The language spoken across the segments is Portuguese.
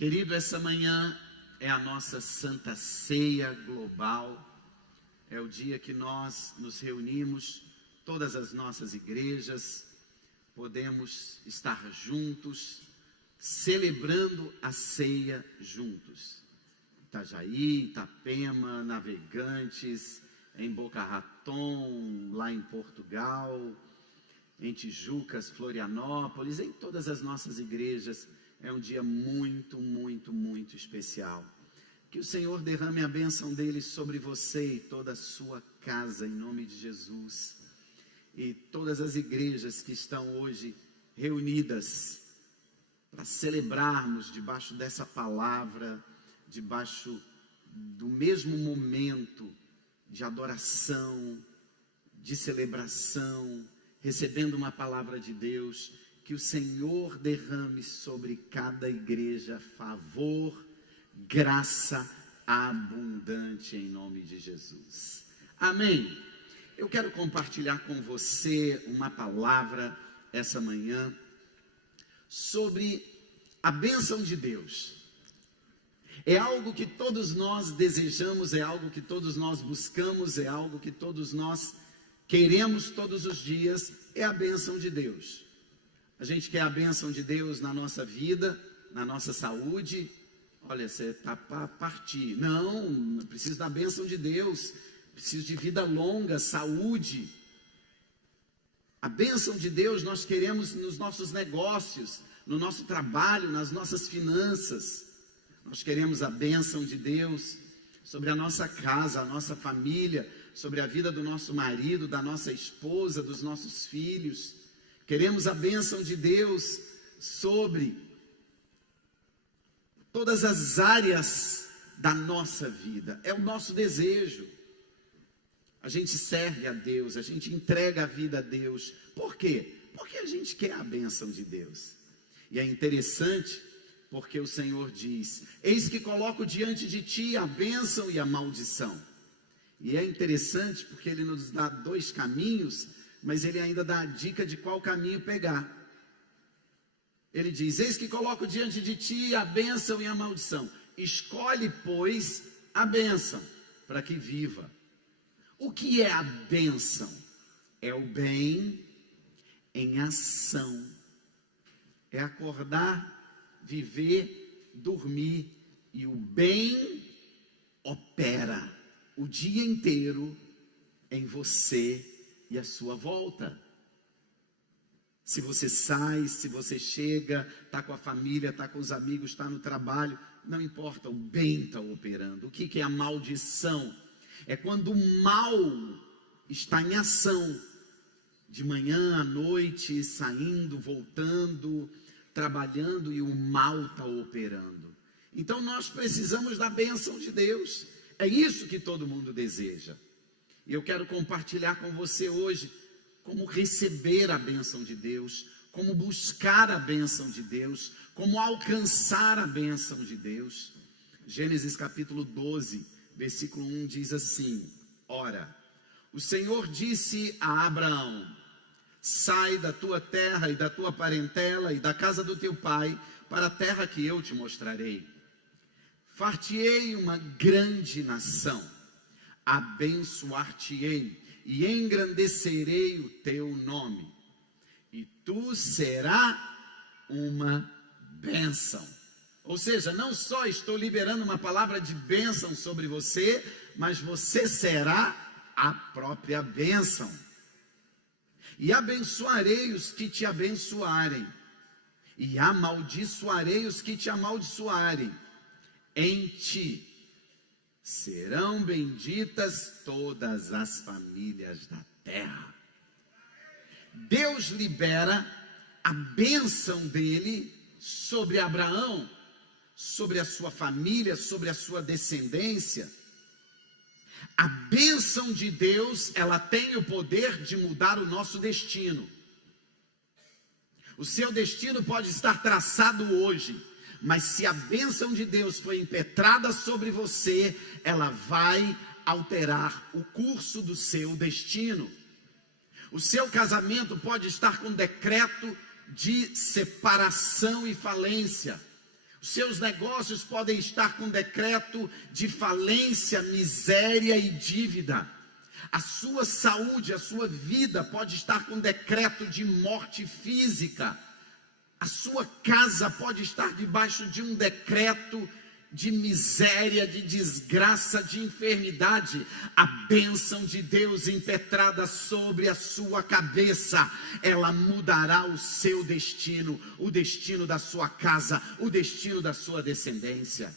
Querido, essa manhã é a nossa Santa Ceia Global. É o dia que nós nos reunimos, todas as nossas igrejas, podemos estar juntos, celebrando a ceia juntos. Itajaí, Itapema, Navegantes, em Boca Raton, lá em Portugal, em Tijucas, Florianópolis, em todas as nossas igrejas. É um dia muito especial. Que o Senhor derrame a bênção dele sobre você e toda a sua casa, em nome de Jesus. E todas as igrejas que estão hoje reunidas para celebrarmos debaixo dessa palavra, debaixo do mesmo momento de adoração, de celebração, recebendo uma palavra de Deus. Que o Senhor derrame sobre cada igreja favor, graça abundante em nome de Jesus. Amém. Eu quero compartilhar com você uma palavra essa manhã sobre a bênção de Deus. É algo que todos nós desejamos, é algo que todos nós buscamos, é algo que todos nós queremos todos os dias, é a bênção de Deus. A gente quer a bênção de Deus na nossa vida, na nossa saúde. Olha, você está para partir. Não, preciso da bênção de Deus. Preciso de vida longa, saúde. A bênção de Deus nós queremos nos nossos negócios, no nosso trabalho, nas nossas finanças. Nós queremos a bênção de Deus sobre a nossa casa, a nossa família, sobre a vida do nosso marido, da nossa esposa, dos nossos filhos. Queremos a bênção de Deus sobre todas as áreas da nossa vida. É o nosso desejo. A gente serve a Deus, a gente entrega a vida a Deus. Por quê? Porque a gente quer a bênção de Deus. E é interessante porque o Senhor diz: eis que coloco diante de ti a bênção e a maldição. E é interessante porque Ele nos dá dois caminhos, mas Ele ainda dá a dica de qual caminho pegar. Ele diz: eis que coloco diante de ti a bênção e a maldição. Escolhe, pois, a bênção, para que viva. O que é a bênção? É o bem em ação. É acordar, viver, dormir, e o bem opera o dia inteiro em você e a sua volta. Se você sai, se você chega, está com a família, está com os amigos, está no trabalho, não importa, o bem está operando. O que é a maldição? É quando o mal está em ação, de manhã à noite, saindo, voltando, trabalhando, e o mal está operando. Então nós precisamos da bênção de Deus. É isso que todo mundo deseja. E eu quero compartilhar com você hoje como receber a bênção de Deus, como buscar a bênção de Deus, como alcançar a bênção de Deus. Gênesis capítulo 12, versículo 1 diz assim: ora, o Senhor disse a Abraão: sai da tua terra e da tua parentela e da casa do teu pai para a terra que eu te mostrarei. Far-te-ei uma grande nação, abençoar-te-ei e engrandecerei o teu nome, e tu serás uma bênção. Ou seja, não só estou liberando uma palavra de bênção sobre você, mas você será a própria bênção. E abençoarei os que te abençoarem, e amaldiçoarei os que te amaldiçoarem. Em ti serão benditas todas as famílias da terra. Deus libera a bênção dele sobre Abraão, sobre a sua família, sobre a sua descendência. A bênção de Deus, ela tem o poder de mudar o nosso destino. O seu destino pode estar traçado hoje, mas se a bênção de Deus foi impetrada sobre você, ela vai alterar o curso do seu destino. O seu casamento pode estar com decreto de separação e falência. Os seus negócios podem estar com decreto de falência, miséria e dívida. A sua saúde, a sua vida pode estar com decreto de morte física. A sua casa pode estar debaixo de um decreto de miséria, de desgraça, de enfermidade. A bênção de Deus impetrada sobre a sua cabeça, ela mudará o seu destino, o destino da sua casa, o destino da sua descendência.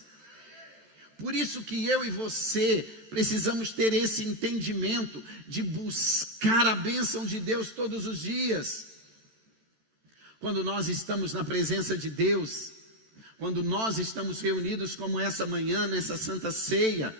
Por isso que eu e você precisamos ter esse entendimento de buscar a bênção de Deus todos os dias. Quando nós estamos na presença de Deus, quando nós estamos reunidos como essa manhã, nessa Santa Ceia,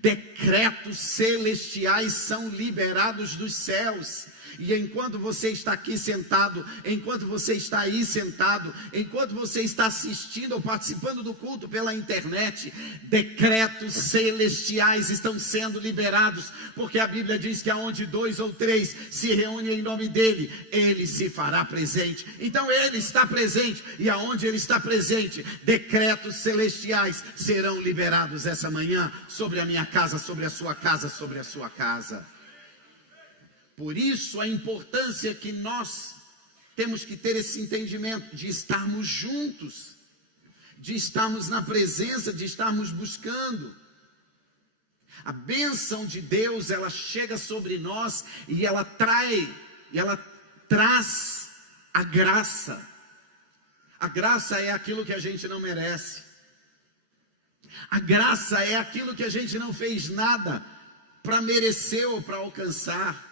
decretos celestiais são liberados dos céus. E enquanto você está aqui sentado, enquanto você está aí sentado, enquanto você está assistindo ou participando do culto pela internet, decretos celestiais estão sendo liberados, porque a Bíblia diz que aonde 2 ou 3 se reúnem em nome dele, ele se fará presente. Então ele está presente, e aonde ele está presente, decretos celestiais serão liberados essa manhã sobre a minha casa, sobre a sua casa, sobre a sua casa. Por isso a importância que nós temos que ter esse entendimento de estarmos juntos, de estarmos na presença, de estarmos buscando. A bênção de Deus, ela chega sobre nós e ela traz a graça. A graça é aquilo que a gente não merece. A graça é aquilo que a gente não fez nada para merecer ou para alcançar.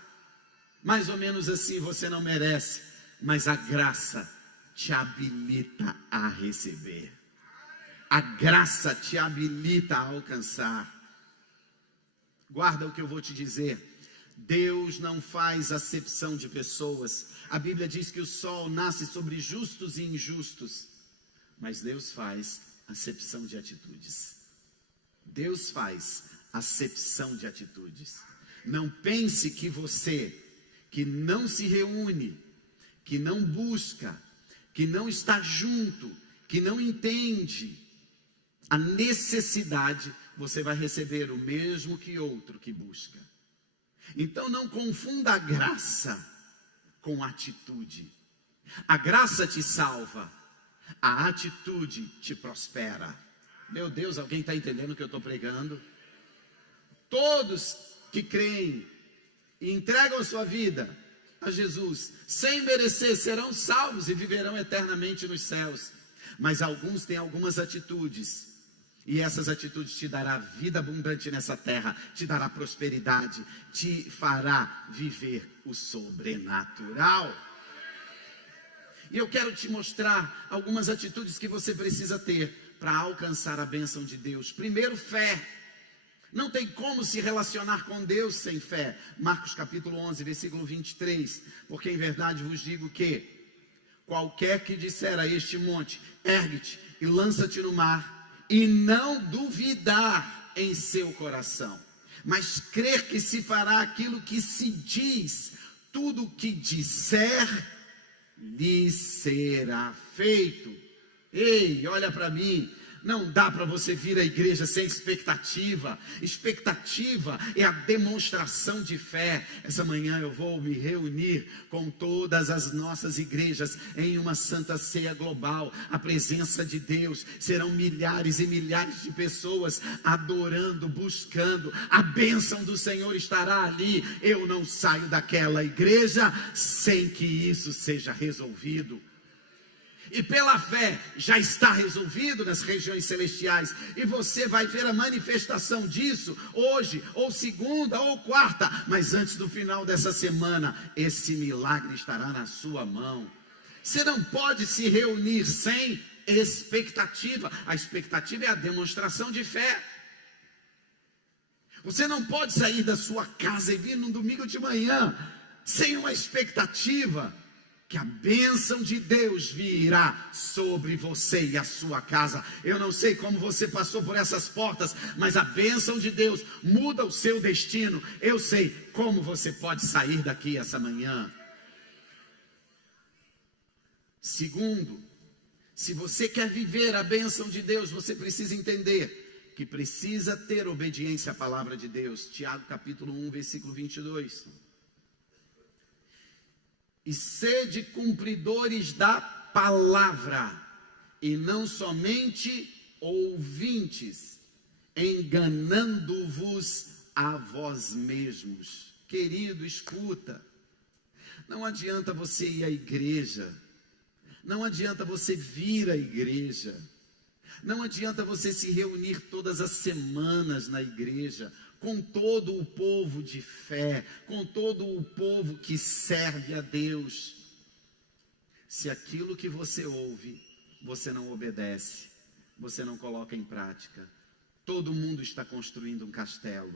Mais ou menos assim, você não merece, mas a graça te habilita a receber. A graça te habilita a alcançar. Guarda o que eu vou te dizer. Deus não faz acepção de pessoas. A Bíblia diz que o sol nasce sobre justos e injustos, mas Deus faz acepção de atitudes. Deus faz acepção de atitudes. Não pense que você, que não se reúne, que não busca, que não está junto, que não entende a necessidade, você vai receber o mesmo que outro que busca. Então não confunda a graça com atitude. A graça te salva, a atitude te prospera. Meu Deus, alguém está entendendo o que eu estou pregando? Todos que creem e entregam a sua vida a Jesus, sem merecer, serão salvos e viverão eternamente nos céus. Mas alguns têm algumas atitudes, e essas atitudes te dará vida abundante nessa terra, te dará prosperidade, te fará viver o sobrenatural. E eu quero te mostrar algumas atitudes que você precisa ter para alcançar a bênção de Deus. Primeiro, fé. Não tem como se relacionar com Deus sem fé. Marcos capítulo 11, versículo 23. Porque em verdade vos digo que qualquer que disser a este monte, ergue-te e lança-te no mar, e não duvidar em seu coração, mas crer que se fará aquilo que se diz, tudo o que disser, lhe será feito. Ei, olha para mim. Não dá para você vir à igreja sem expectativa. Expectativa é a demonstração de fé. Essa manhã eu vou me reunir com todas as nossas igrejas em uma Santa Ceia global. A presença de Deus, serão milhares e milhares de pessoas adorando, buscando. A bênção do Senhor estará ali. Eu não saio daquela igreja sem que isso seja resolvido. E pela fé já está resolvido nas regiões celestiais. E você vai ver a manifestação disso hoje, ou segunda, ou quarta. Mas antes do final dessa semana, esse milagre estará na sua mão. Você não pode se reunir sem expectativa. A expectativa é a demonstração de fé. Você não pode sair da sua casa e vir num domingo de manhã sem uma expectativa que a bênção de Deus virá sobre você e a sua casa. Eu não sei como você passou por essas portas, mas a bênção de Deus muda o seu destino. Eu sei como você pode sair daqui essa manhã. Segundo, Se você quer viver a bênção de Deus, você precisa entender que precisa ter obediência à palavra de Deus. Tiago capítulo 1, versículo 22. E sede cumpridores da palavra, e não somente ouvintes, enganando-vos a vós mesmos. Querido, escuta, não adianta você ir à igreja, não adianta você vir à igreja, não adianta você se reunir todas as semanas na igreja, com todo o povo de fé, com todo o povo que serve a Deus, se aquilo que você ouve, você não obedece, você não coloca em prática. Todo mundo está construindo um castelo,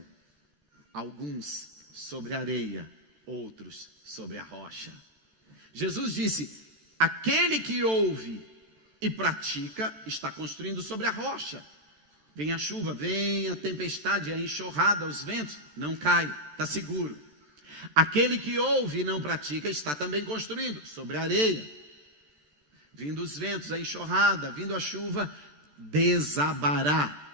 alguns sobre a areia, outros sobre a rocha. Jesus disse: aquele que ouve e pratica está construindo sobre a rocha. Vem a chuva, vem a tempestade, a enxurrada, os ventos, não cai, está seguro. Aquele que ouve e não pratica está também construindo sobre a areia. Vindo os ventos, a enxurrada, vindo a chuva, desabará.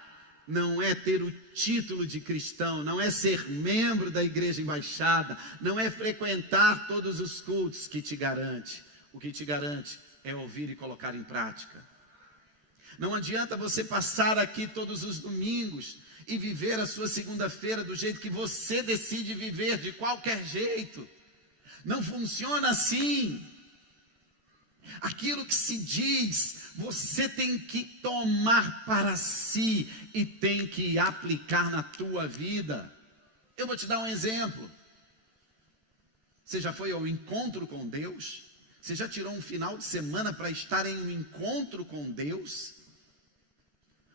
Não é ter o título de cristão, não é ser membro da igreja embaixada, não é frequentar todos os cultos que te garante. O que te garante é ouvir e colocar em prática. Não adianta você passar aqui todos os domingos e viver a sua segunda-feira do jeito que você decide viver, de qualquer jeito. Não funciona assim. Aquilo que se diz, você tem que tomar para si e tem que aplicar na tua vida. Eu vou te dar um exemplo. Você já foi ao encontro com Deus? Você já tirou um final de semana para estar em um encontro com Deus?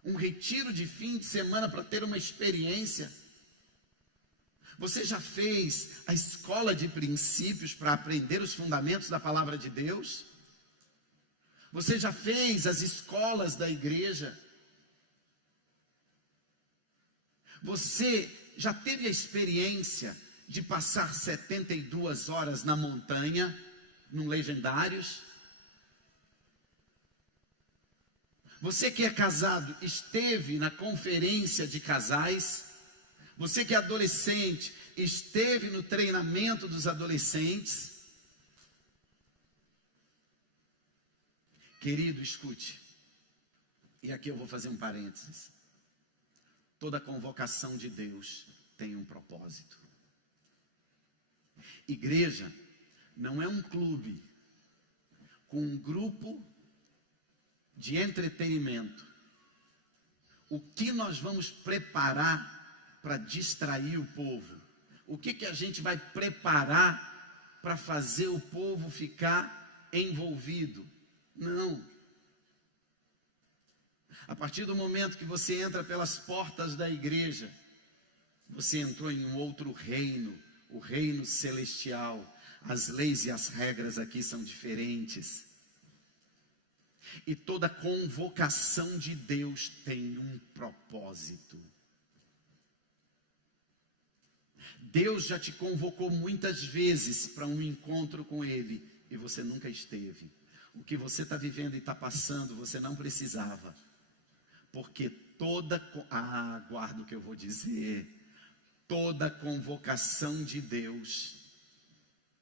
Um retiro de fim de semana para ter uma experiência? Você já fez a escola de princípios para aprender os fundamentos da palavra de Deus? Você já fez as escolas da igreja? Você já teve a experiência de passar 72 horas na montanha, num Legendários? Você que é casado, esteve na conferência de casais? Você que é adolescente, esteve no treinamento dos adolescentes? Querido, escute, e aqui eu vou fazer um parênteses. Toda convocação de Deus tem um propósito. Igreja não é um clube com um grupo de entretenimento. O que nós vamos preparar para distrair o povo? O que a gente vai preparar para fazer o povo ficar envolvido? Não. A partir do momento que você entra pelas portas da igreja, você entrou em um outro reino, o reino celestial. As leis e as regras aqui são diferentes. E toda convocação de Deus tem um propósito. Deus já te convocou muitas vezes para um encontro com Ele e você nunca esteve. O que você está vivendo e está passando, você não precisava. Porque guarda o que eu vou dizer. Toda convocação de Deus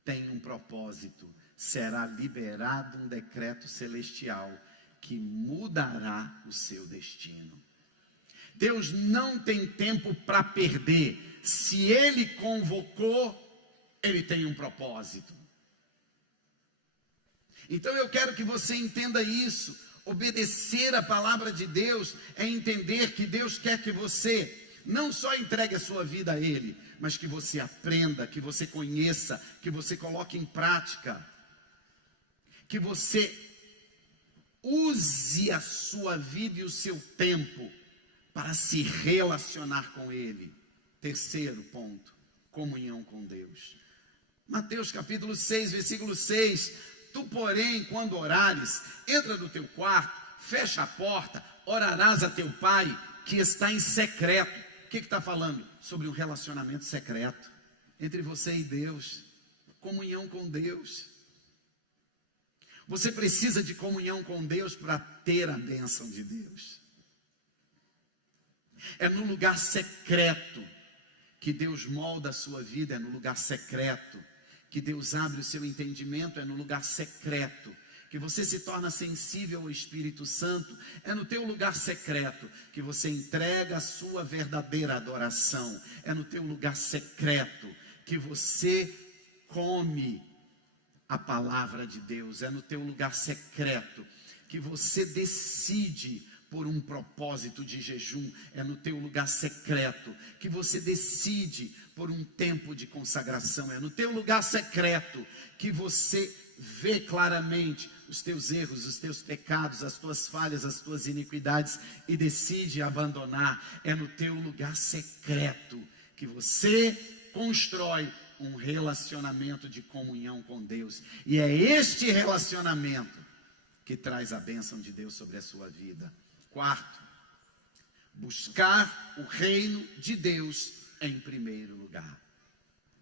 tem um propósito. Será liberado um decreto celestial que mudará o seu destino. Deus não tem tempo para perder. Se Ele convocou, Ele tem um propósito. Então eu quero que você entenda isso. Obedecer a palavra de Deus é entender que Deus quer que você não só entregue a sua vida a Ele, mas que você aprenda, que você conheça, que você coloque em prática, que você use a sua vida e o seu tempo para se relacionar com Ele. Terceiro ponto, comunhão com Deus. Mateus capítulo 6, versículo 6. Tu, porém, quando orares, entra no teu quarto, fecha a porta, orarás a teu pai que está em secreto. O que está falando? Sobre um relacionamento secreto entre você e Deus. Comunhão com Deus. Você precisa de comunhão com Deus para ter a bênção de Deus. É no lugar secreto que Deus molda a sua vida, é no lugar secreto que Deus abre o seu entendimento, é no lugar secreto que você se torna sensível ao Espírito Santo, é no teu lugar secreto que você entrega a sua verdadeira adoração, é no teu lugar secreto que você come a palavra de Deus, é no teu lugar secreto que você decide por um propósito de jejum, é no teu lugar secreto que você decide por um tempo de consagração, é no teu lugar secreto que você vê claramente os teus erros, os teus pecados, as tuas falhas, as tuas iniquidades e decide abandonar. É no teu lugar secreto que você constrói um relacionamento de comunhão com Deus, e é este relacionamento que traz a bênção de Deus sobre a sua vida. Quarto, buscar o reino de Deus em primeiro lugar.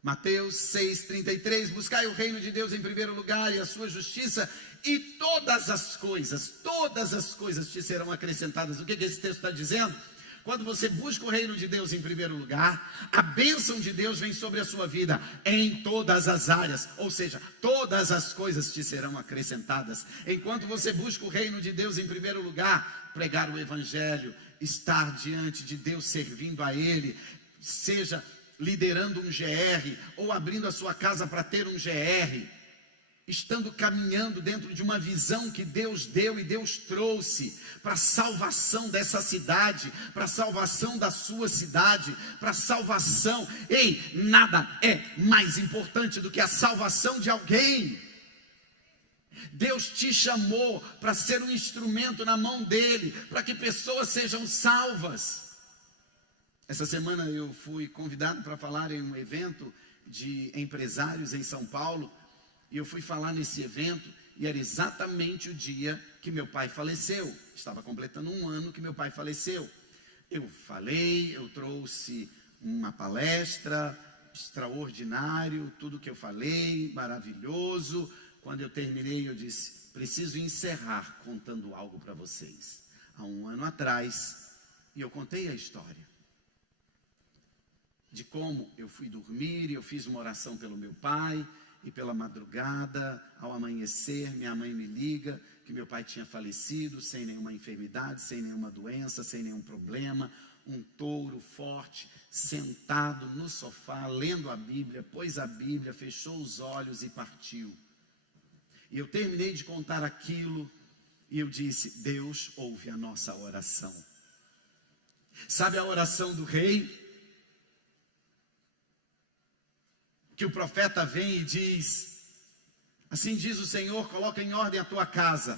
Mateus 6,33, buscai o reino de Deus em primeiro lugar e a sua justiça, e todas as coisas te serão acrescentadas. O que esse texto está dizendo? Quando você busca o reino de Deus em primeiro lugar, a bênção de Deus vem sobre a sua vida em todas as áreas, ou seja, todas as coisas te serão acrescentadas. Enquanto você busca o reino de Deus em primeiro lugar, pregar o evangelho, estar diante de Deus servindo a Ele, seja liderando um GR ou abrindo a sua casa para ter um GR, estando caminhando dentro de uma visão que Deus deu e Deus trouxe para a salvação dessa cidade, para a salvação da sua cidade, para a salvação. Ei, nada é mais importante do que a salvação de alguém. Deus te chamou para ser um instrumento na mão dele, para que pessoas sejam salvas. Essa semana eu fui convidado para falar em um evento de empresários em São Paulo, e eu fui falar nesse evento, e era exatamente o dia que meu pai faleceu. Estava completando 1 ano que meu pai faleceu. Eu falei, eu trouxe uma palestra, extraordinário, tudo que eu falei, maravilhoso. Quando eu terminei, eu disse, preciso encerrar contando algo para vocês. Há 1 ano atrás, e eu contei a história de como eu fui dormir, e eu fiz uma oração pelo meu pai, e pela madrugada, ao amanhecer, minha mãe me liga que meu pai tinha falecido, sem nenhuma enfermidade, sem nenhuma doença, sem nenhum problema, um touro forte, sentado no sofá, lendo a Bíblia, pôs a Bíblia, fechou os olhos e partiu. E eu terminei de contar aquilo, e eu disse, Deus ouve a nossa oração. Sabe a oração do rei? Que o profeta vem e diz, assim diz o Senhor, coloca em ordem a tua casa,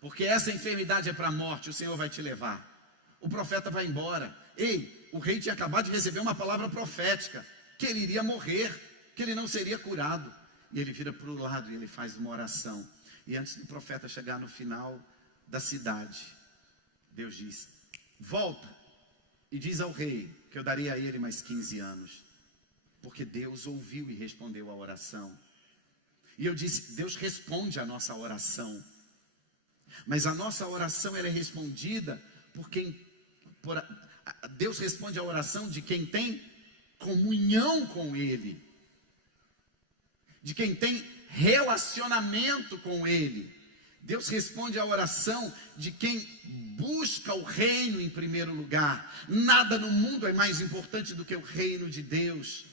porque essa enfermidade é para a morte, o Senhor vai te levar. O profeta vai embora. Ei, o rei tinha acabado de receber uma palavra profética, que ele iria morrer, que ele não seria curado. E ele vira para o lado e ele faz uma oração. E antes do profeta chegar no final da cidade, Deus diz, volta e diz ao rei que eu daria a ele mais 15 anos. Porque Deus ouviu e respondeu a oração. E eu disse, Deus responde a nossa oração. Mas a nossa oração ela é respondida Deus responde a oração de quem tem comunhão com Ele. De quem tem relacionamento com Ele. Deus responde a oração de quem busca o reino em primeiro lugar. Nada no mundo é mais importante do que o reino de Deus.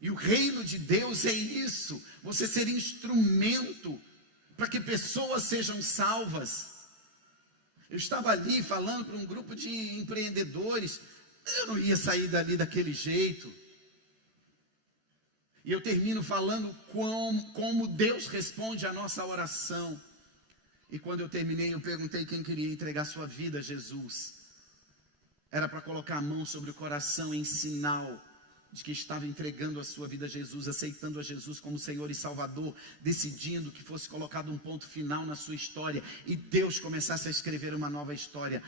E o reino de Deus é isso, você ser instrumento para que pessoas sejam salvas. Eu estava ali falando para um grupo de empreendedores, eu não ia sair dali daquele jeito. E eu termino falando como Deus responde a nossa oração. E quando eu terminei, eu perguntei quem queria entregar sua vida a Jesus. Era para colocar a mão sobre o coração em sinal de que estava entregando a sua vida a Jesus, aceitando a Jesus como Senhor e Salvador, decidindo que fosse colocado um ponto final na sua história, e Deus começasse a escrever uma nova história.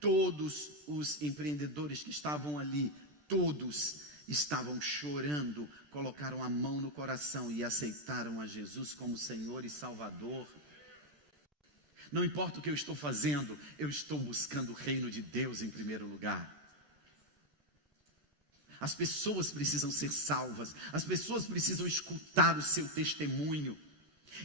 Todos os empreendedores que estavam ali, todos estavam chorando, colocaram a mão no coração e aceitaram a Jesus como Senhor e Salvador. Não importa o que eu estou fazendo, eu estou buscando o reino de Deus em primeiro lugar. As pessoas precisam ser salvas, as pessoas precisam escutar o seu testemunho.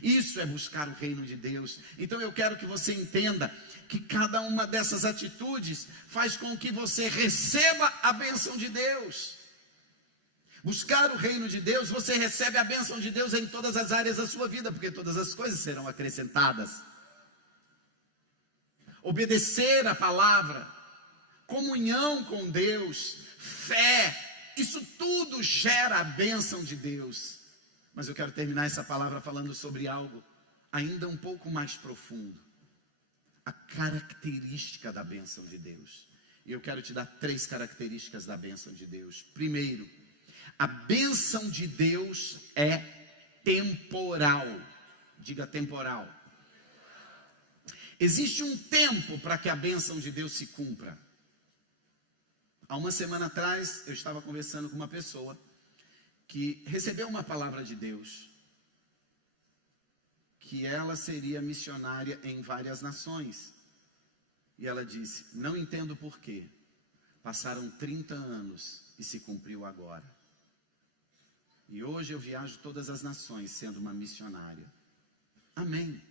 Isso é buscar o reino de Deus. Então eu quero que você entenda que cada uma dessas atitudes faz com que você receba a bênção de Deus. Buscar o reino de Deus, você recebe a bênção de Deus em todas as áreas da sua vida, porque todas as coisas serão acrescentadas. Obedecer a palavra, comunhão com Deus, fé, isso tudo gera a bênção de Deus. Mas eu quero terminar essa palavra falando sobre algo ainda um pouco mais profundo. A característica da bênção de Deus. E eu quero te dar 3 características da bênção de Deus. Primeiro, a bênção de Deus é temporal. Diga temporal. Existe um tempo para que a bênção de Deus se cumpra. Há uma semana atrás, eu estava conversando com uma pessoa que recebeu uma palavra de Deus, que ela seria missionária em várias nações. E ela disse, não entendo por quê. Passaram 30 anos e se cumpriu agora. E hoje eu viajo todas as nações sendo uma missionária. Amém.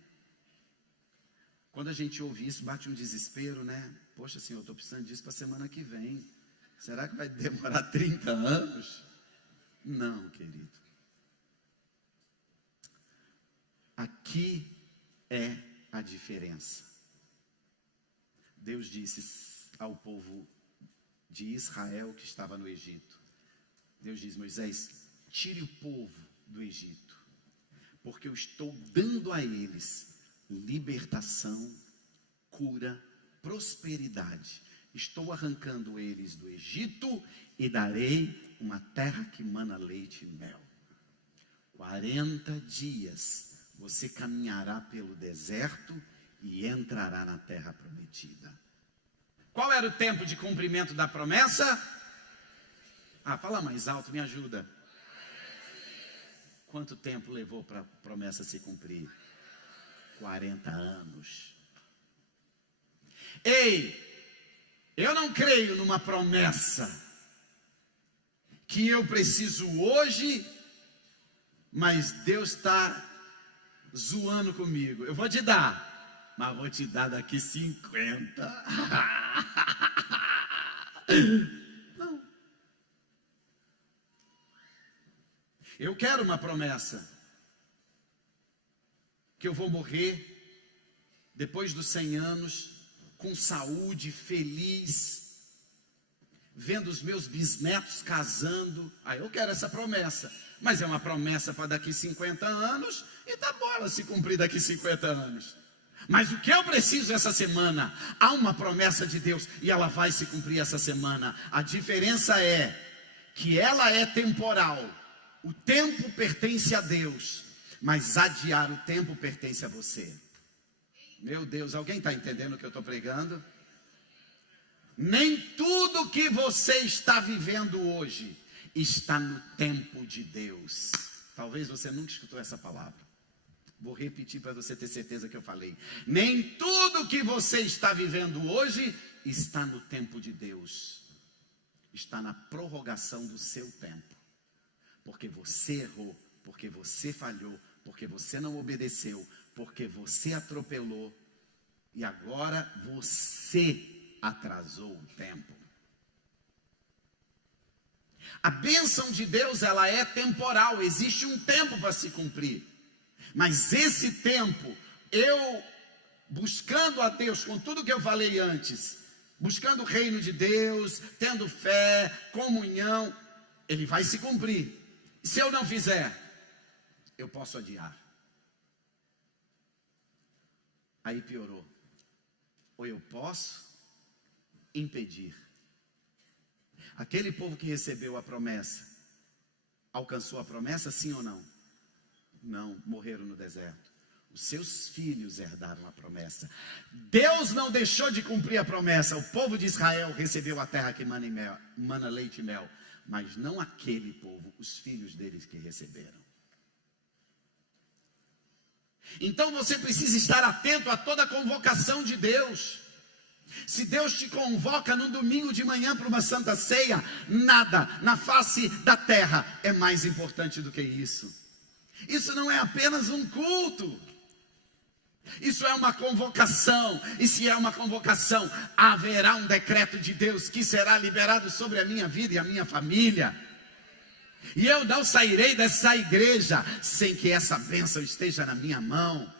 Quando a gente ouve isso, bate um desespero, né? Poxa, Senhor, eu estou precisando disso para a semana que vem. Será que vai demorar 30 anos? Não, querido. Aqui é a diferença. Deus disse ao povo de Israel que estava no Egito. Deus diz, Moisés, tire o povo do Egito, porque eu estou dando a eles libertação, cura, prosperidade. Estou arrancando eles do Egito e darei uma terra que mana leite e mel. 40 dias você caminhará pelo deserto e entrará na terra prometida. Qual era o tempo de cumprimento da promessa? Fala mais alto, me ajuda. Quanto tempo levou para a promessa se cumprir? 40 anos. Ei, eu não creio numa promessa que eu preciso hoje, mas Deus está zoando comigo. Eu vou te dar, mas vou te dar daqui 50. Não. Eu quero uma promessa que eu vou morrer depois dos 100 anos, com saúde, feliz, vendo os meus bisnetos casando. Eu quero essa promessa, mas é uma promessa para daqui 50 anos, e tá bom ela se cumprir daqui 50 anos. Mas o que eu preciso essa semana? Há uma promessa de Deus, e ela vai se cumprir essa semana. A diferença é que ela é temporal. O tempo pertence a Deus, mas adiar o tempo pertence a você. Meu Deus, alguém está entendendo o que eu estou pregando? Nem tudo que você está vivendo hoje está no tempo de Deus. Talvez você nunca escutou essa palavra. Vou repetir para você ter certeza que eu falei. Nem tudo que você está vivendo hoje está no tempo de Deus. Está na prorrogação do seu tempo. Porque você errou, porque você falhou, porque você não obedeceu, porque você atropelou, e agora você atrasou o tempo. A bênção de Deus, ela é temporal, existe um tempo para se cumprir, mas esse tempo, eu buscando a Deus, com tudo que eu falei antes, buscando o reino de Deus, tendo fé, comunhão, ele vai se cumprir. Se eu não fizer, eu posso adiar. Aí piorou. Ou eu posso impedir. Aquele povo que recebeu a promessa, alcançou a promessa, sim ou não? Não, morreram no deserto. Os seus filhos herdaram a promessa. Deus não deixou de cumprir a promessa. O povo de Israel recebeu a terra que mana leite e mel. mas não aquele povo, os filhos deles que receberam. Então você precisa estar atento a toda a convocação de Deus. Se Deus te convoca no domingo de manhã para uma santa ceia, nada na face da terra é mais importante do que isso. Isso não é apenas um culto. Isso é uma convocação, e se é uma convocação, haverá um decreto de Deus que será liberado sobre a minha vida e a minha família. E eu não sairei dessa igreja sem que essa bênção esteja na minha mão.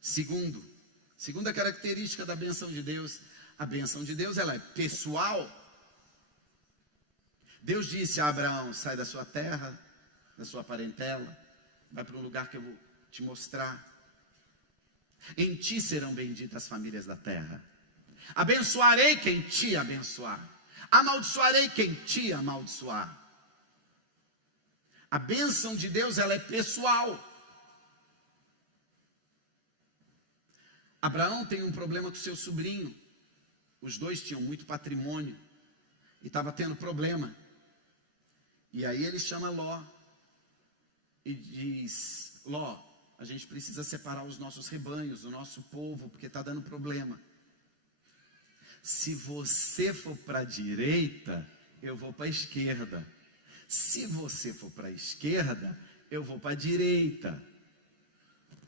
Segunda característica da bênção de Deus, a bênção de Deus ela é pessoal. Deus disse a Abraão, sai da sua terra, da sua parentela, vai para um lugar que eu vou te mostrar. Em ti serão benditas as famílias da terra. Abençoarei quem te abençoar. Amaldiçoarei quem te amaldiçoar. A bênção de Deus ela é pessoal. Abraão tem um problema com seu sobrinho. Os dois tinham muito patrimônio e estava tendo problema. E aí ele chama Ló e diz: Ló, a gente precisa separar os nossos rebanhos, o nosso povo, porque está dando problema. Se você for para a direita, eu vou para a esquerda. Se você for para a esquerda, eu vou para a direita.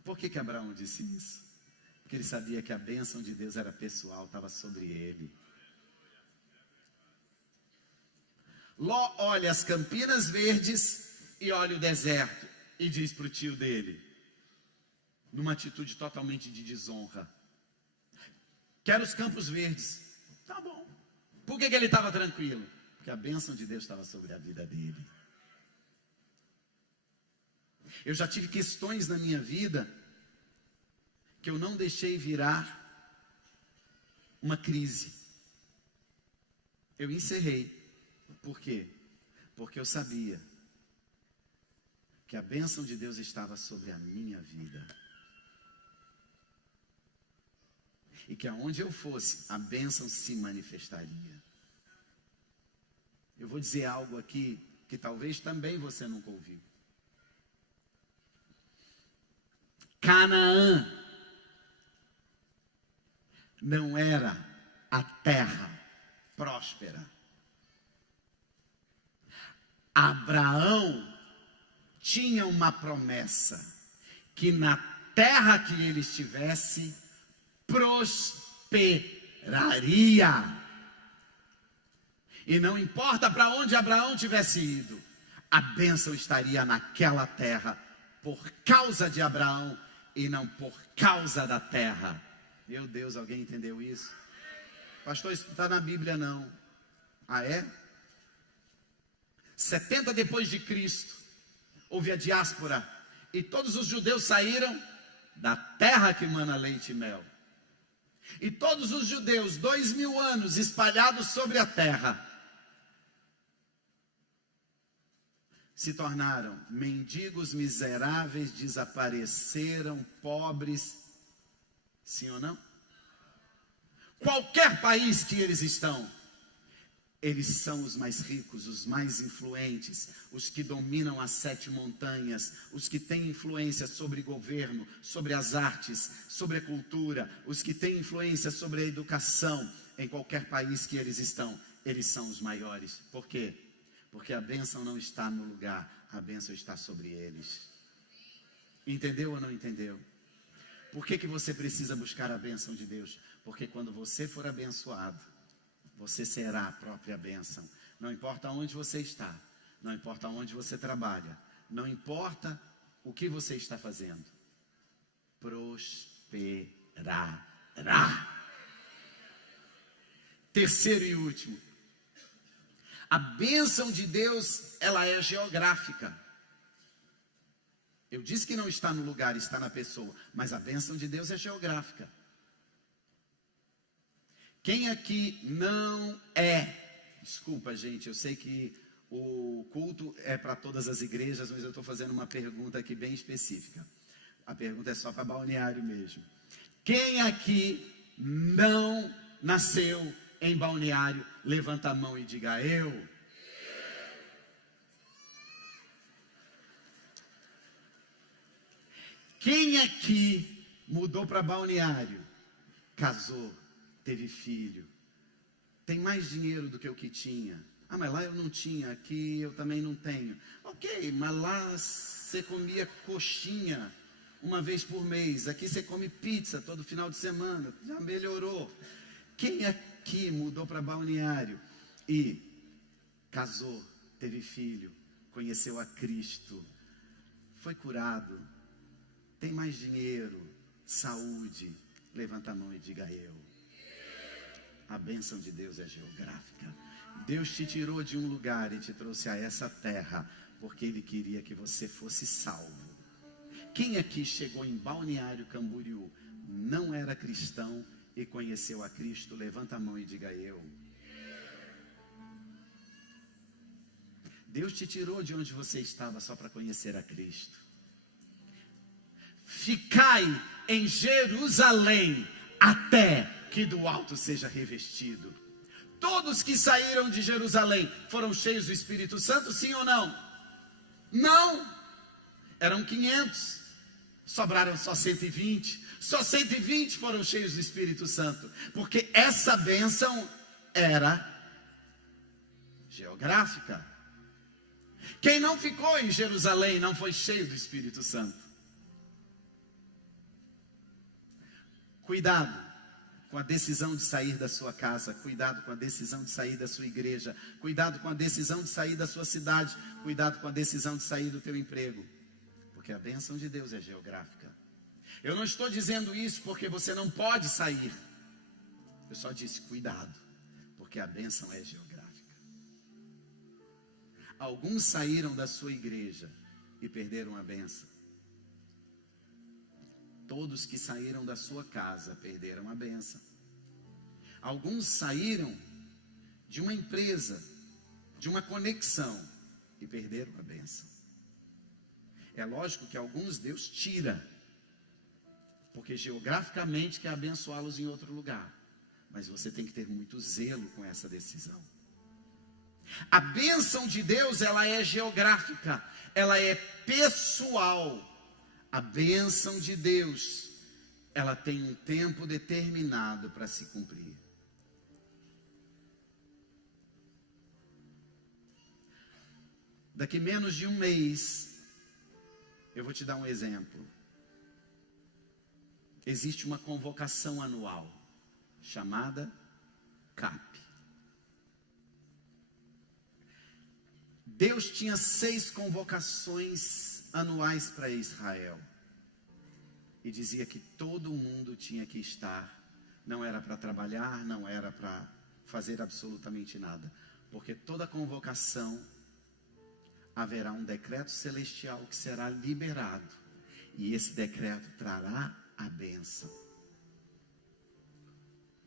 Por que Abraão disse isso? Porque ele sabia que a bênção de Deus era pessoal, estava sobre ele. Ló olha as campinas verdes e olha o deserto e diz para o tio dele, numa atitude totalmente de desonra: quero os campos verdes. Tá bom. Por que ele estava tranquilo? Porque a bênção de Deus estava sobre a vida dele. Eu já tive questões na minha vida que eu não deixei virar uma crise. Eu encerrei. Por quê? Porque eu sabia que a bênção de Deus estava sobre a minha vida. E que aonde eu fosse, a bênção se manifestaria. Eu vou dizer algo aqui que talvez também você nunca ouviu. Canaã não era a terra próspera. Abraão tinha uma promessa, que na terra que ele estivesse, prosperaria. E não importa para onde Abraão tivesse ido, a bênção estaria naquela terra, por causa de Abraão e não por causa da terra. Meu Deus, alguém entendeu isso? Pastor, isso não está na Bíblia não. Ah, é? 70 depois de Cristo, houve a diáspora, e todos os judeus saíram da terra que mana leite e mel. E todos os judeus, 2000 anos espalhados sobre a terra, se tornaram mendigos, miseráveis, desapareceram, pobres. Sim ou não? Qualquer país que eles estão, eles são os mais ricos, os mais influentes, os que dominam as 7 montanhas, os que têm influência sobre governo, sobre as artes, sobre a cultura, os que têm influência sobre a educação. Em qualquer país que eles são os maiores. Por quê? Porque a bênção não está no lugar, a bênção está sobre eles. Entendeu ou não entendeu? Por que você precisa buscar a bênção de Deus? Porque quando você for abençoado, você será a própria bênção. Não importa onde você está, não importa onde você trabalha, não importa o que você está fazendo, prosperará. Terceiro e último, a bênção de Deus, ela é geográfica. Eu disse que não está no lugar, está na pessoa, mas a bênção de Deus é geográfica. Quem aqui não desculpa gente, eu sei que o culto é para todas as igrejas, mas eu estou fazendo uma pergunta aqui bem específica. A pergunta é só para balneário mesmo. Quem aqui não nasceu em Balneário? Levanta a mão e diga: eu. Quem aqui mudou para Balneário, casou, teve filho, tem mais dinheiro do que o que tinha? Ah, mas lá eu não tinha, aqui eu também não tenho. Ok, mas lá você comia coxinha uma vez por mês, aqui você come pizza todo final de semana, já melhorou. Quem aqui mudou para Balneário e casou, teve filho, conheceu a Cristo, foi curado, tem mais dinheiro, saúde? Levanta a mão e diga: eu. A bênção de Deus é geográfica. Deus te tirou de um lugar e te trouxe a essa terra, porque Ele queria que você fosse salvo. Quem aqui chegou em Balneário Camboriú, não era cristão e conheceu a Cristo? Levanta a mão e diga: eu. Deus te tirou de onde você estava só para conhecer a Cristo. Ficai em Jerusalém até que do alto seja revestido. Todos que saíram de Jerusalém foram cheios do Espírito Santo, sim ou não? Não. Eram 500. Sobraram só 120. Só 120 foram cheios do Espírito Santo. Porque essa bênção era geográfica. Quem não ficou em Jerusalém não foi cheio do Espírito Santo. Cuidado com a decisão de sair da sua casa, cuidado com a decisão de sair da sua igreja, cuidado com a decisão de sair da sua cidade, cuidado com a decisão de sair do teu emprego, porque a bênção de Deus é geográfica. Eu não estou dizendo isso porque você não pode sair, eu só disse cuidado, porque a bênção é geográfica. Alguns saíram da sua igreja e perderam a bênção. Todos que saíram da sua casa perderam a bênção. Alguns saíram de uma empresa, de uma conexão, e perderam a bênção. É lógico que alguns Deus tira, porque geograficamente quer abençoá-los em outro lugar. Mas você tem que ter muito zelo com essa decisão. A bênção de Deus, ela é geográfica, ela é pessoal. A bênção de Deus, ela tem um tempo determinado para se cumprir. Daqui menos de um mês, eu vou te dar um exemplo. Existe uma convocação anual, chamada CAP. Deus tinha 6 convocações anuais para Israel, e dizia que todo mundo tinha que estar. Não era para trabalhar, não era para fazer absolutamente nada, porque toda convocação haverá um decreto celestial que será liberado, e esse decreto trará a bênção.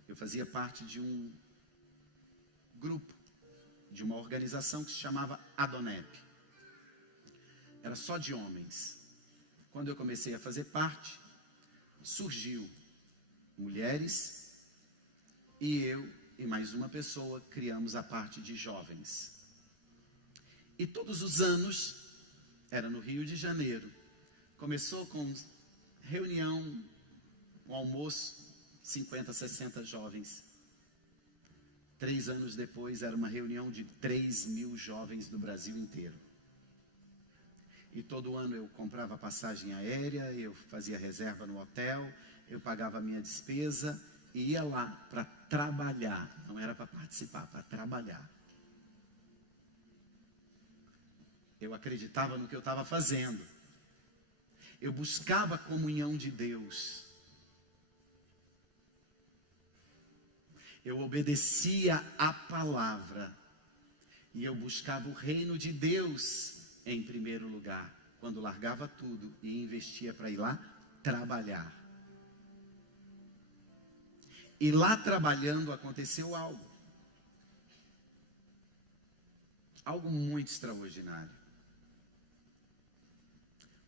Eu fazia parte de um grupo, de uma organização que se chamava Adonep. Era só de homens. Quando eu comecei a fazer parte, surgiu mulheres, e eu e mais uma pessoa criamos a parte de jovens. E todos os anos, era no Rio de Janeiro, começou com reunião, um almoço, 50, 60 jovens. 3 anos depois, era uma reunião de 3.000 jovens do Brasil inteiro. E todo ano eu comprava passagem aérea, eu fazia reserva no hotel, eu pagava a minha despesa e ia lá para trabalhar. Não era para participar, para trabalhar. Eu acreditava no que eu estava fazendo. Eu buscava a comunhão de Deus. Eu obedecia à palavra. E eu buscava o reino de Deus em primeiro lugar, quando largava tudo e investia para ir lá trabalhar. E lá trabalhando aconteceu algo. Algo muito extraordinário.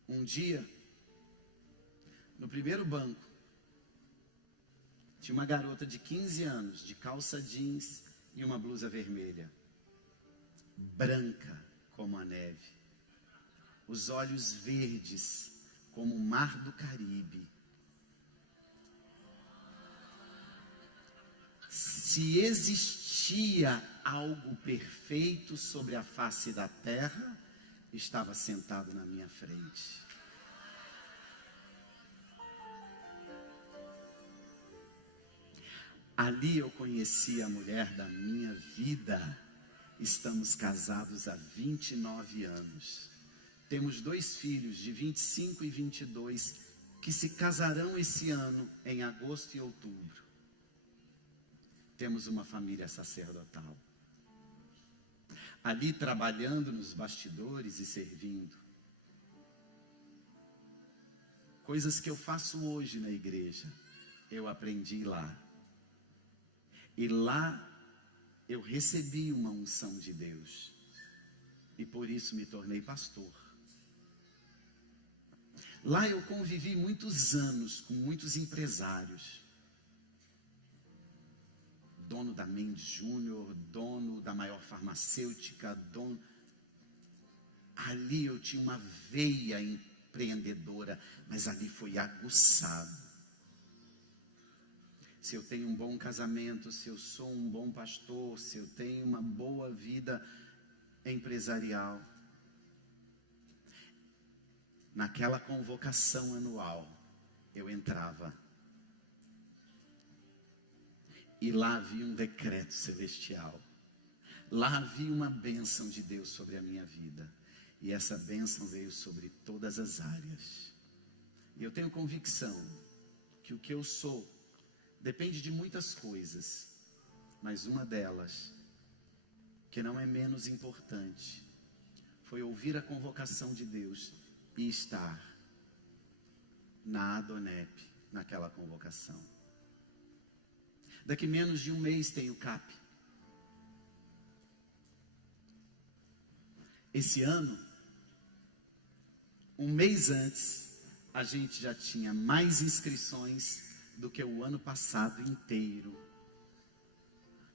Um dia, no primeiro banco, tinha uma garota de 15 anos, de calça jeans e uma blusa vermelha, branca como a neve, os olhos verdes como o mar do Caribe. Se existia algo perfeito sobre a face da terra, estava sentado na minha frente. Ali eu conheci a mulher da minha vida. Estamos casados há 29 anos. Temos 2 filhos de 25 e 22 que se casarão esse ano em agosto e outubro. Temos uma família sacerdotal. Ali trabalhando nos bastidores e servindo. Coisas que eu faço hoje na igreja, eu aprendi lá. E lá eu recebi uma unção de Deus. E por isso me tornei pastor. Lá eu convivi muitos anos com muitos empresários. Dono da Mendes Júnior, dono da maior farmacêutica, dono... Ali eu tinha uma veia empreendedora, mas ali foi aguçado. Se eu tenho um bom casamento, se eu sou um bom pastor, se eu tenho uma boa vida empresarial, naquela convocação anual, eu entrava. E lá havia um decreto celestial. Lá havia uma bênção de Deus sobre a minha vida. E essa bênção veio sobre todas as áreas. E eu tenho convicção que o que eu sou depende de muitas coisas, mas uma delas, que não é menos importante, foi ouvir a convocação de Deus e estar na Adonep, naquela convocação. Daqui menos de um mês tem o CAP. Esse ano, um mês antes, a gente já tinha mais inscrições do que o ano passado inteiro.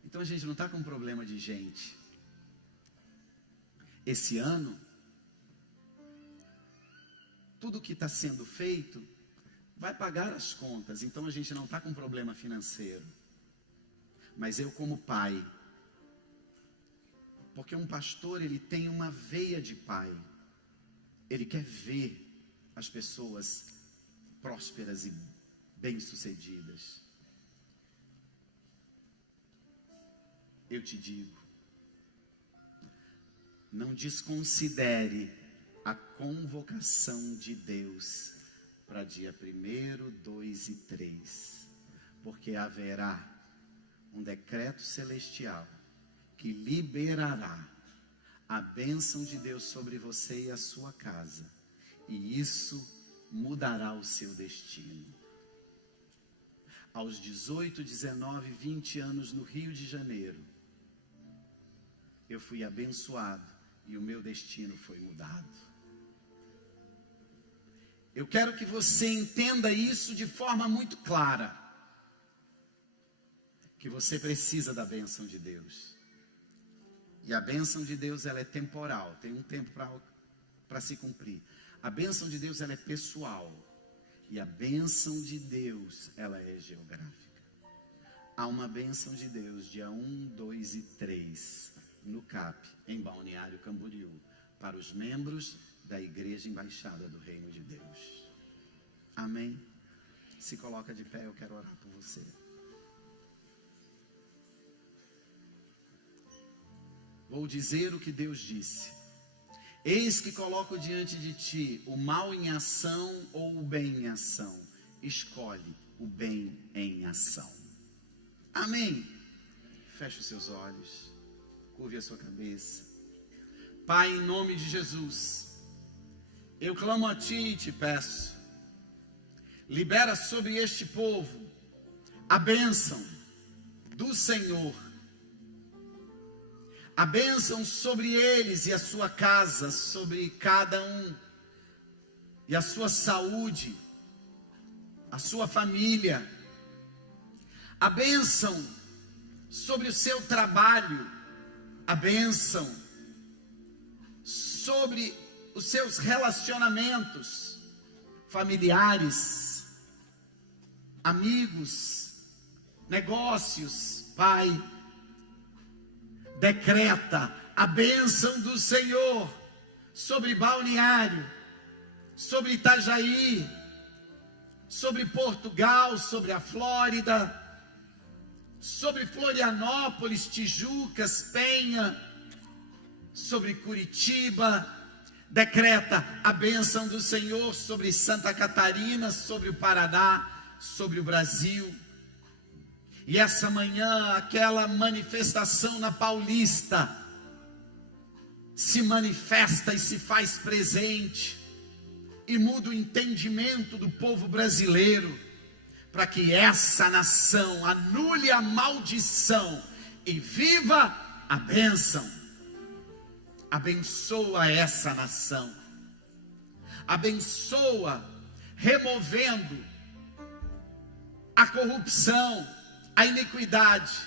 Então a gente não está com problema de gente. Esse ano, tudo que está sendo feito vai pagar as contas. Então a gente não está com problema financeiro. Mas eu como pai, porque um pastor ele tem uma veia de pai. Ele quer ver as pessoas prósperas e bem-sucedidas. Eu te digo, não desconsidere a convocação de Deus para dia 1º, 2 e 3, porque haverá um decreto celestial que liberará a bênção de Deus sobre você e a sua casa, e isso mudará o seu destino. Aos 18, 19, 20 anos no Rio de Janeiro, eu fui abençoado e o meu destino foi mudado. Eu quero que você entenda isso de forma muito clara, que você precisa da bênção de Deus. E a bênção de Deus, ela é temporal, tem um tempo para se cumprir. A bênção de Deus, ela é pessoal. E a bênção de Deus, ela é geográfica. Há uma bênção de Deus, dia 1, 2 e 3, no CAP, em Balneário Camboriú, para os membros da Igreja Embaixada do Reino de Deus. Amém? Se coloca de pé, eu quero orar por você. Vou dizer o que Deus disse. Eis que coloco diante de ti o mal em ação ou o bem em ação. Escolhe o bem em ação. Amém? Feche os seus olhos. Curve a sua cabeça. Pai, em nome de Jesus, eu clamo a ti e te peço. Libera sobre este povo a bênção do Senhor. A bênção sobre eles e a sua casa, sobre cada um, e a sua saúde, a sua família. a bênção sobre o seu trabalho, a bênção sobre os seus relacionamentos familiares, amigos, negócios. Pai, decreta a bênção do Senhor sobre Balneário, sobre Itajaí, sobre Portugal, sobre a Flórida, sobre Florianópolis, Tijucas, Penha, sobre Curitiba. Decreta a bênção do Senhor sobre Santa Catarina, sobre o Paraná, sobre o Brasil. E essa manhã, aquela manifestação na Paulista se manifesta e se faz presente e muda o entendimento do povo brasileiro, para que essa nação anule a maldição e viva a bênção. Abençoa essa nação, abençoa, removendo a corrupção, a iniquidade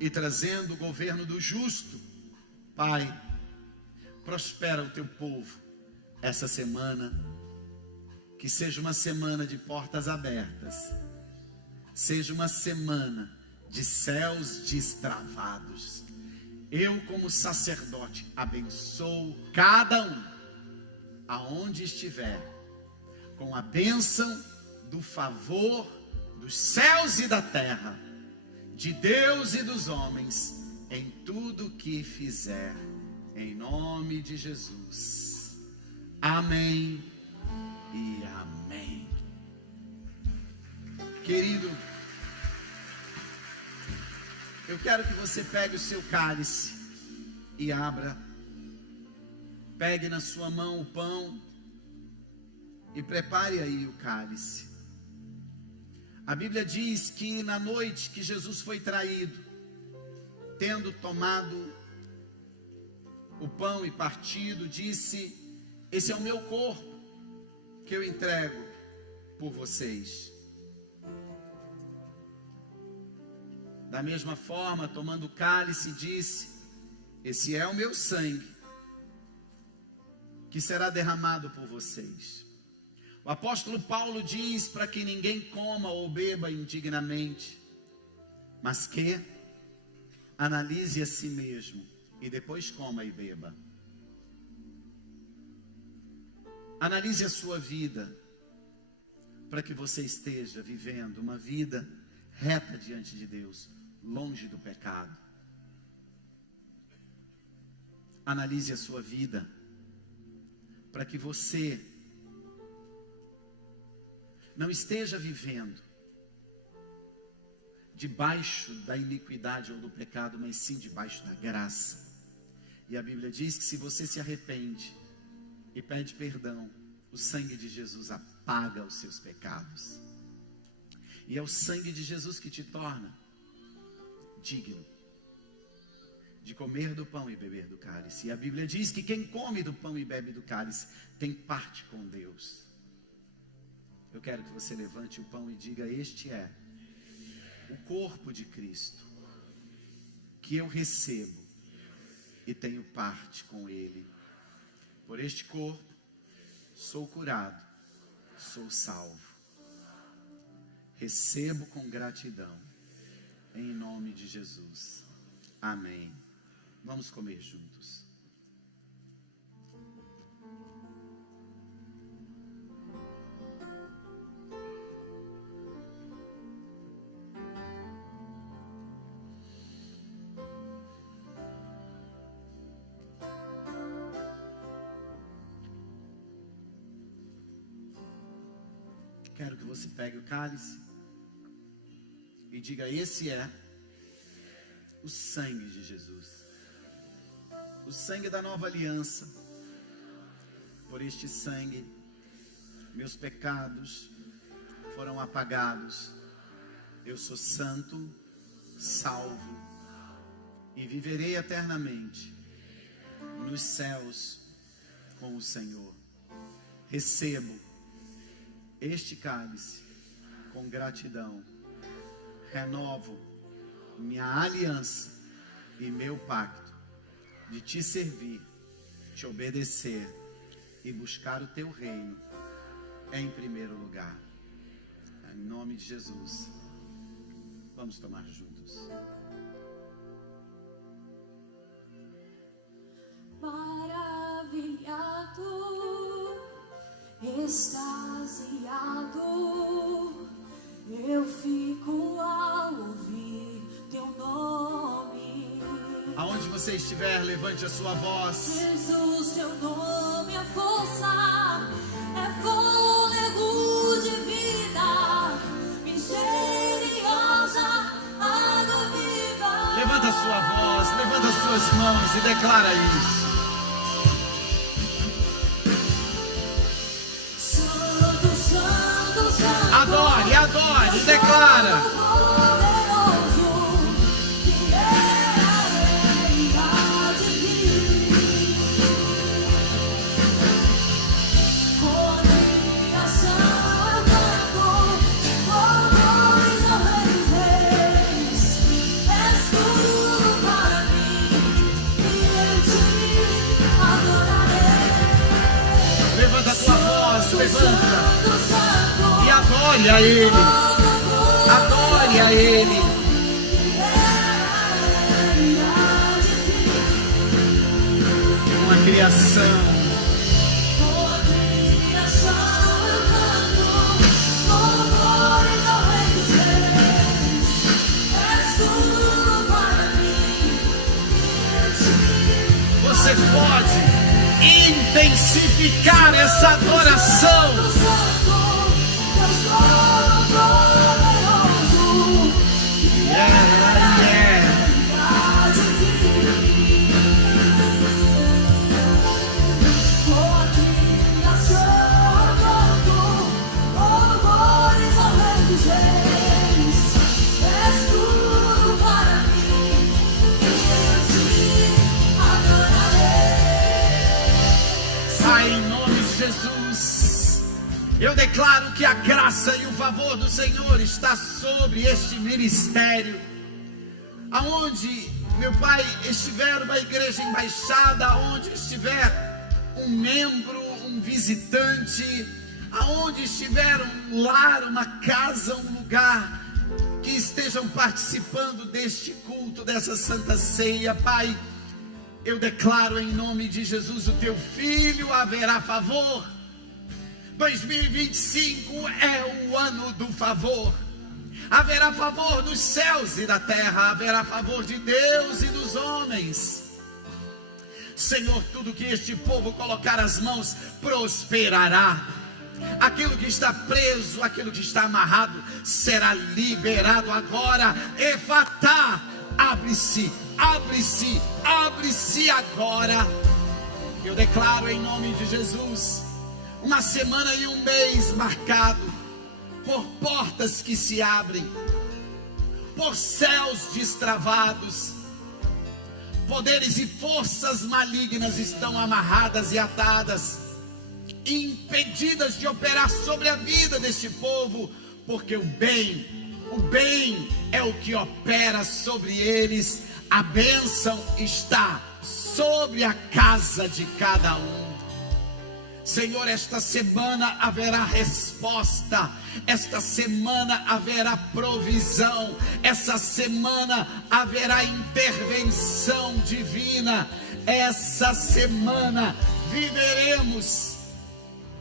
e trazendo o governo do justo. Pai, prospera o teu povo essa semana, que seja uma semana de portas abertas, seja uma semana de céus destravados. Eu, como sacerdote, abençoo cada um, aonde estiver, com a bênção do favor dos céus e da terra, de Deus e dos homens, em tudo que fizer, em nome de Jesus. Amém e amém. Querido, eu quero que você pegue o seu cálice e abra. Pegue na sua mão o pão e prepare aí o cálice. A Bíblia diz que na noite que Jesus foi traído, tendo tomado o pão e partido, disse: esse é o meu corpo que eu entrego por vocês. Da mesma forma, tomando o cálice, disse: esse é o meu sangue, que será derramado por vocês. O apóstolo Paulo diz para que ninguém coma ou beba indignamente, mas que analise a si mesmo e depois coma e beba. Analise a sua vida, para que você esteja vivendo uma vida reta diante de Deus, longe do pecado. Analise a sua vida, para que você não esteja vivendo debaixo da iniquidade ou do pecado, mas sim debaixo da graça. E a Bíblia diz que se você se arrepende e pede perdão, o sangue de Jesus apaga os seus pecados. E é o sangue de Jesus que te torna digno de comer do pão e beber do cálice. E a Bíblia diz que quem come do pão e bebe do cálice tem parte com Deus. Eu quero que você levante o pão e diga: este é o corpo de Cristo, que eu recebo e tenho parte com Ele. Por este corpo sou curado, sou salvo. Recebo com gratidão, em nome de Jesus. Amém. Vamos comer juntos. Quero que você pegue o cálice e diga: esse é o sangue de Jesus, o sangue da nova aliança. Por este sangue, meus pecados foram apagados. Eu sou santo, salvo e viverei eternamente nos céus com o Senhor. Recebo este cálice com gratidão. renovo minha aliança e meu pacto de te servir, te obedecer e buscar o teu reino em primeiro lugar. Em nome de Jesus. Vamos tomar juntos. Maravilhado, extasiado, eu fico ao ouvir teu nome. Aonde você estiver, levante a sua voz. Jesus, teu nome é força, é fôlego de vida, misericórdia, água viva. Levanta a sua voz, levanta as suas mãos e declara isso. Santo, santo, santo. Adore, adore, declara. Levanta a tua voz, levanta e adore a Ele. Adore a Ele. Uma criação. Você pode intensificar essa adoração. Pai, em nome de Jesus, eu declaro que a graça e o favor do Senhor está sobre este ministério. Aonde, meu Pai, estiver uma igreja embaixada, aonde estiver um membro, um visitante, aonde estiver um lar, uma casa, um lugar, que estejam participando deste culto, dessa Santa Ceia, Pai, eu declaro em nome de Jesus, o teu filho haverá favor. 2025 é o ano do favor. Haverá favor dos céus e da terra, haverá favor de Deus e dos homens. Senhor, tudo que este povo colocar as mãos prosperará. Aquilo que está preso, aquilo que está amarrado, será liberado agora. Efatá, abre-se, abre-se, abre-se agora. Eu declaro em nome de Jesus, uma semana e um mês marcado por portas que se abrem, por céus destravados. Poderes e forças malignas estão amarradas e atadas, impedidas de operar sobre a vida deste povo, porque o bem é o que opera sobre eles. A bênção está sobre a casa de cada um. Senhor, esta semana haverá resposta, esta semana haverá provisão, essa semana haverá intervenção divina, essa semana viveremos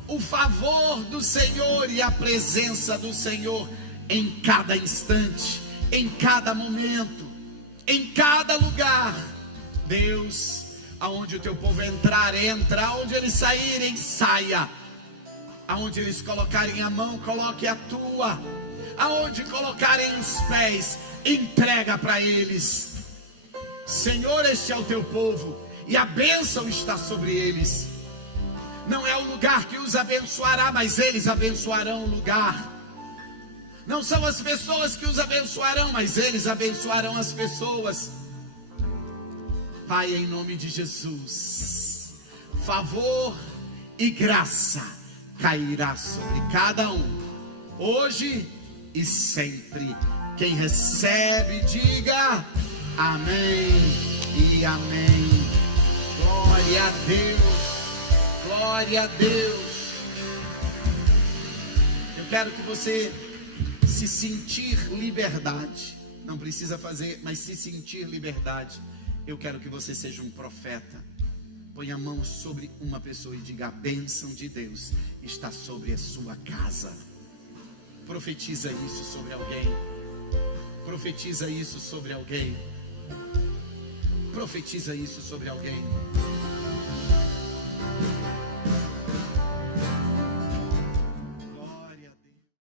o favor do Senhor e a presença do Senhor em cada instante, em cada momento, em cada lugar. Deus, aonde o teu povo entrar, entra, aonde eles saírem, saia, aonde eles colocarem a mão, coloque a tua, aonde colocarem os pés, entrega para eles. Senhor, este é o teu povo e a bênção está sobre eles. Não é o lugar que os abençoará, mas eles abençoarão o lugar. Não são as pessoas que os abençoarão, mas eles abençoarão as pessoas. Pai, em nome de Jesus, favor e graça cairá sobre cada um, hoje e sempre. Quem recebe, diga amém e amém. Glória a Deus, glória a Deus. Eu quero que você, se sentir liberdade, não precisa fazer, mas se sentir liberdade, eu quero que você seja um profeta. Põe a mão sobre uma pessoa e diga: a bênção de Deus está sobre a sua casa. Profetiza isso sobre alguém. Profetiza isso sobre alguém. Profetiza isso sobre alguém.